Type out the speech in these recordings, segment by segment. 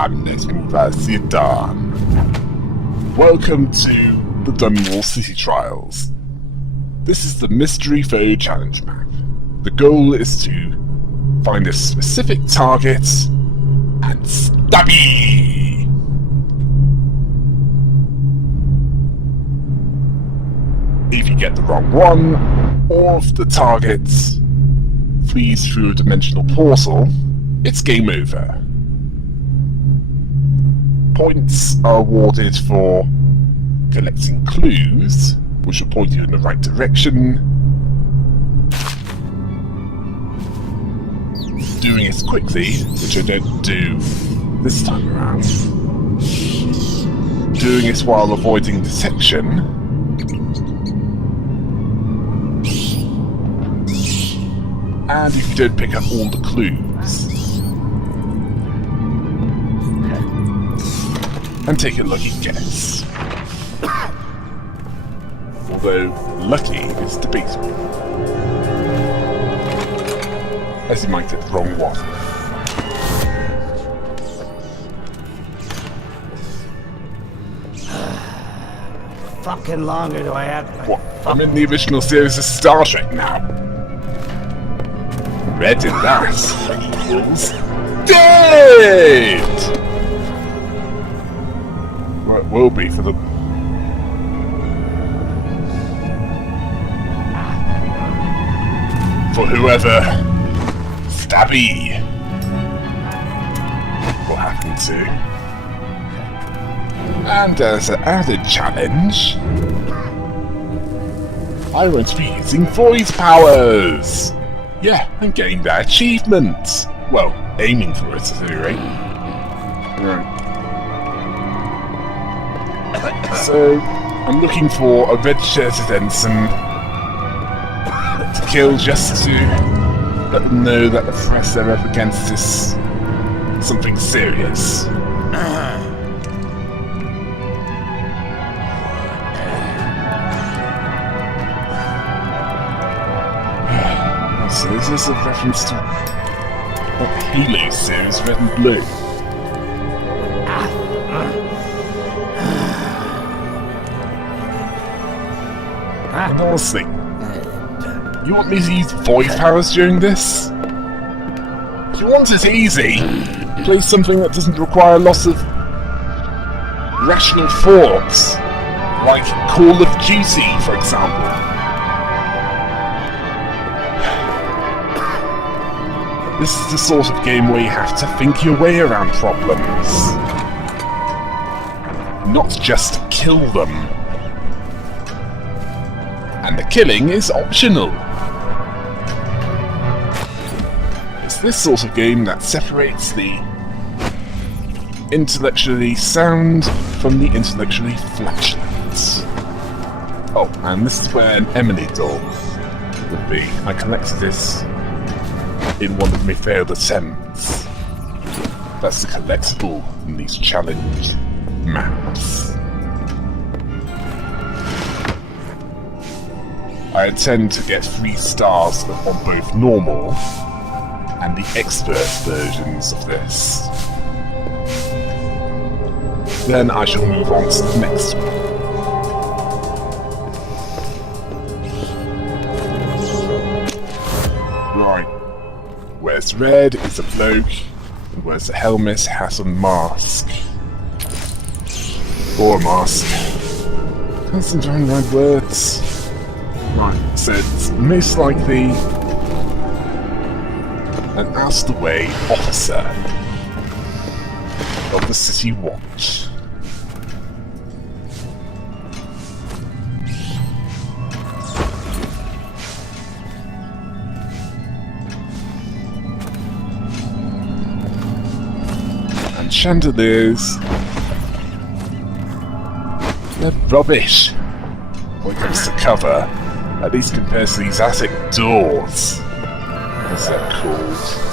I'm NetMoverSitan. Welcome to the Dunwall City Trials. This is the Mystery Foe Challenge map. The goal is to find a specific target and stabby! If you get the wrong one, or if the target flees through a dimensional portal, it's game over. Points are awarded for collecting clues, which will point you in the right direction, doing it quickly, which I don't do this time around, doing it while avoiding detection, and if you don't pick up all the clues. And take a lucky guess. Although, lucky is debatable. As you might get the wrong one. Fucking longer do I have to... What? I'm in the original series of Star Trek now. Red in that equals dead! Well, it will be for the... for whoever Stabby will happen to. And as an added challenge, I'm going to be using voice powers! Yeah, I'm getting that achievement! Well, aiming for it at any rate. Right. So, I'm looking for a red-shirted ensign to kill just to let them know that the threat they're up against is something serious. So this is a reference to the Halo series, Red and Blue. And honestly, you want me to use voice powers during this? If you want it easy, play something that doesn't require lots of rational thoughts, like Call of Duty, for example. This is the sort of game where you have to think your way around problems, not just kill them. And the killing is optional. It's this sort of game that separates the intellectually sound from the intellectually flatulent. Oh, and this is where an Emily doll would be. I collected this in one of my failed attempts. That's the collectible in these challenge maps. I intend to get 3 stars on both normal and the expert versions of this. Then I shall move on to the next one. Right. Where's red is a bloke, and where's the helmet has a mask. Or a mask. Concentrate on the right words. Right, so it's most likely an out-of-the-way officer of the City Watch. chandeliers, they're rubbish when it comes to cover, at least compared to these attic doors, as they're called.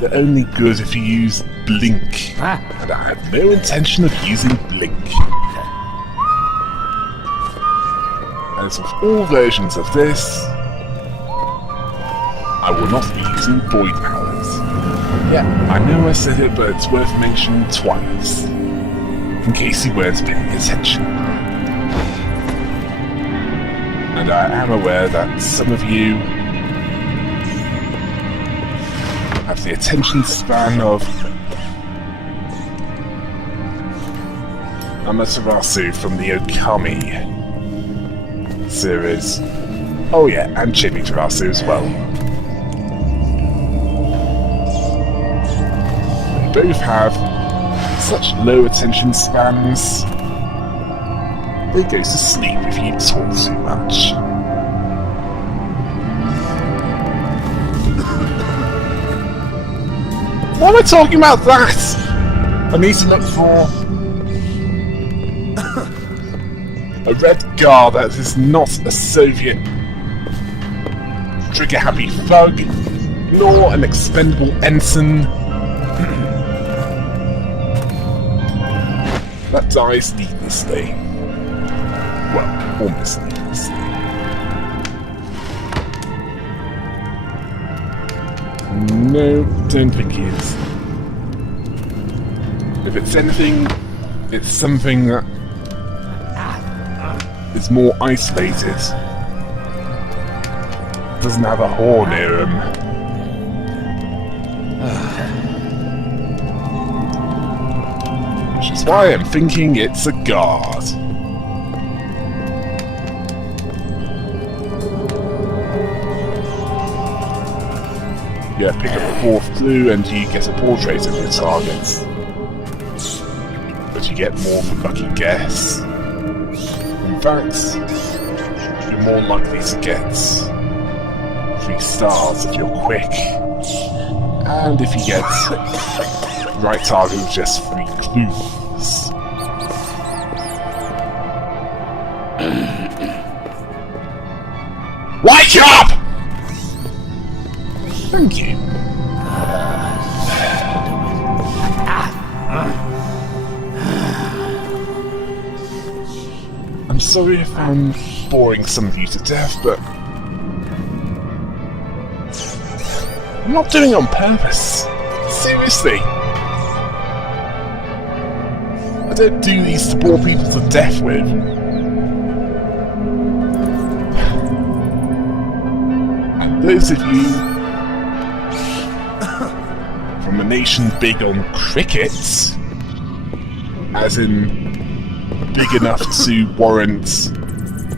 They're only good if you use Blink, and I have no intention of using Blink. As with all versions of this, I will not be using Void Powers. Yeah, I know I said it, but it's worth mentioning twice, in case you weren't paying attention. And I am aware that some of you have the attention span of Amaterasu from the Okami series. Oh yeah, and Chibi-Terasu as well. They both have such low attention spans. They go to sleep if you talk too much. Why am I talking about that? I need to look for a red guard that is not a Soviet trigger-happy thug, nor an expendable ensign that dies needlessly. Well, almost needlessly. No, don't think he is. If it's anything, it's something that is more isolated. Doesn't have a whore near him. Which is why I'm thinking it's a guard. Yeah, pick up a fourth clue and you get a portrait of your target. But you get more for lucky guess. In fact, you're more likely to get 3 stars if you're quick. And if you get the right target with just 3 clues. Wake up! Thank you. I'm sorry if I'm boring some of you to death, but I'm not doing it on purpose. Seriously. I don't do these to bore people to death with. And those of you from a nation big on cricket, as in big enough to warrant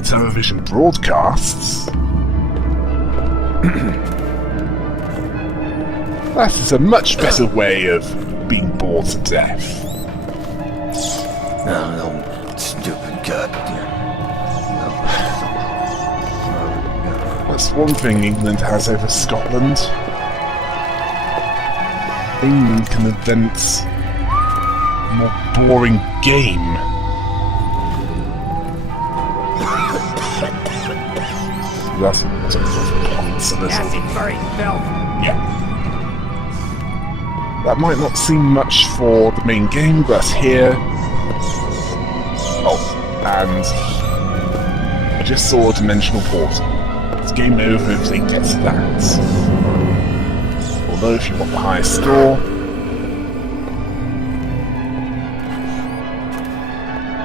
television broadcasts, that is a much better way of being bored to death. No, stupid god. That's one thing England has over Scotland. England can invent a more boring game. That's points a little. Acid furry filth. Yeah. That might not seem much for the main game, but here. Oh, and I just saw a dimensional portal. It's game over if they get to that. Although if you want the highest score,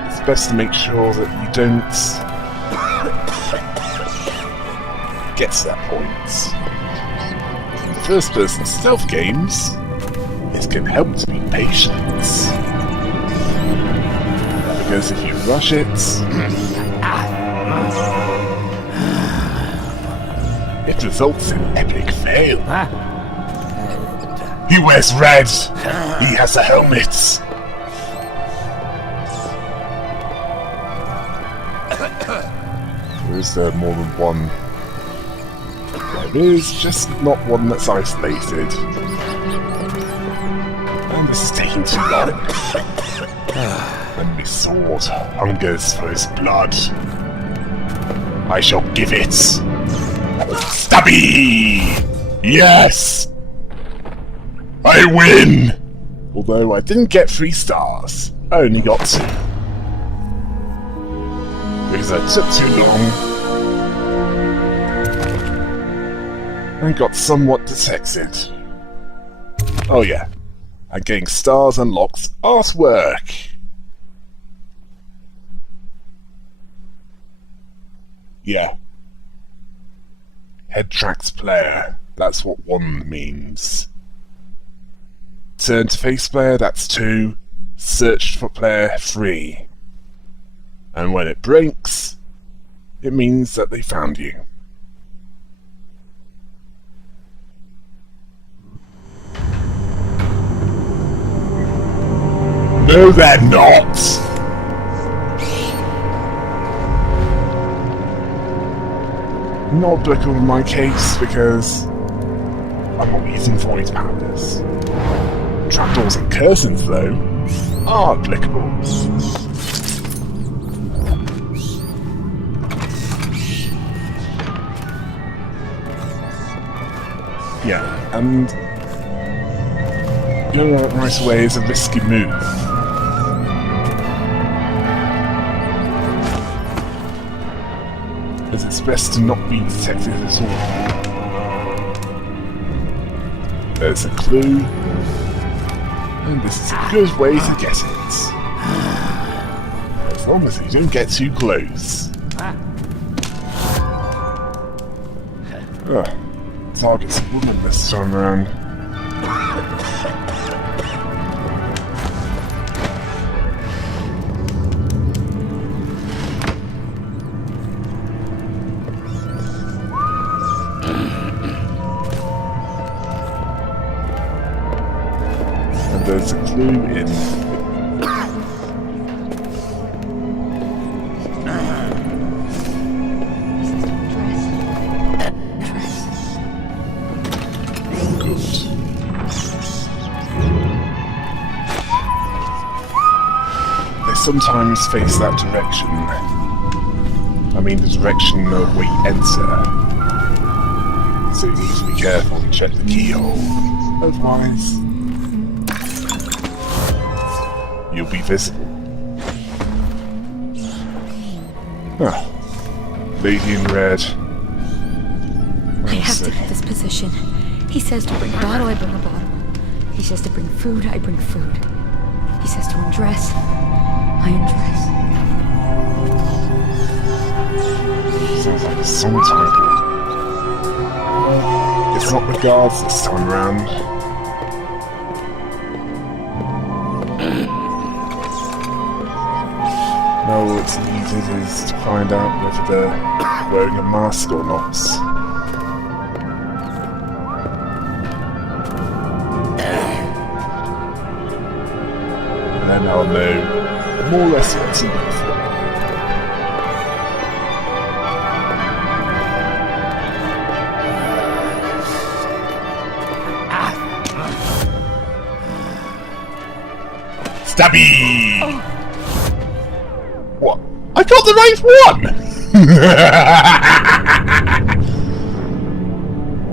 it's best to make sure that you don't get to that point. In first-person stealth games, it can help to be patient. Because if you rush it, it results in epic fail. He wears red! He has a helmet! Or is there more than one red There is, just not one that's isolated. And this is taking too long. Enemy sword hungers for his blood. I shall give it. Stabby! Yes! I win! Although I didn't get 3 stars. I only got 2. Because I took too long. And got somewhat dyslexic. Oh yeah. And getting stars unlocks artwork. Yeah. Head tracks player. That's what 1 means. Turn to face player, that's 2. Search for player, 3. And when it blinks, it means that they found you. No, they're not! Not applicable in my case because I'm not using void powers. Trapdoors and curtains, though, are applicable. Yeah, and going right away is a risky move. As it's best to not be detected at all. There's a clue, and this is a good way to get it. As long as you don't get too close. Target's a woman this time around. There's a clue in. Good. They sometimes face that direction. I mean the direction of where you enter. So you need to be careful and check the keyhole. Otherwise, you'll be visible. Ah, lady in red. I have to get this position. He says to bring a bottle, I bring a bottle. He says to bring food, I bring food. He says to undress, I undress. Sounds like a song title. It's not the guards this time around. Now all it's needed is to find out whether they're wearing a mask or not. And then I'll know more or less what to look for. Stabby! Oh. What? I got the right one!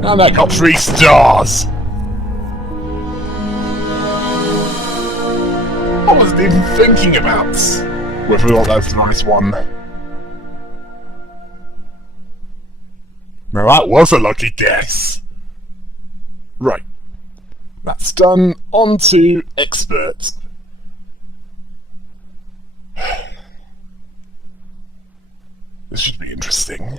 And I got 3 stars! I wasn't even thinking about whether or not that's the nice one. Now that was a lucky guess. Right. That's done. On to expert. This should be interesting.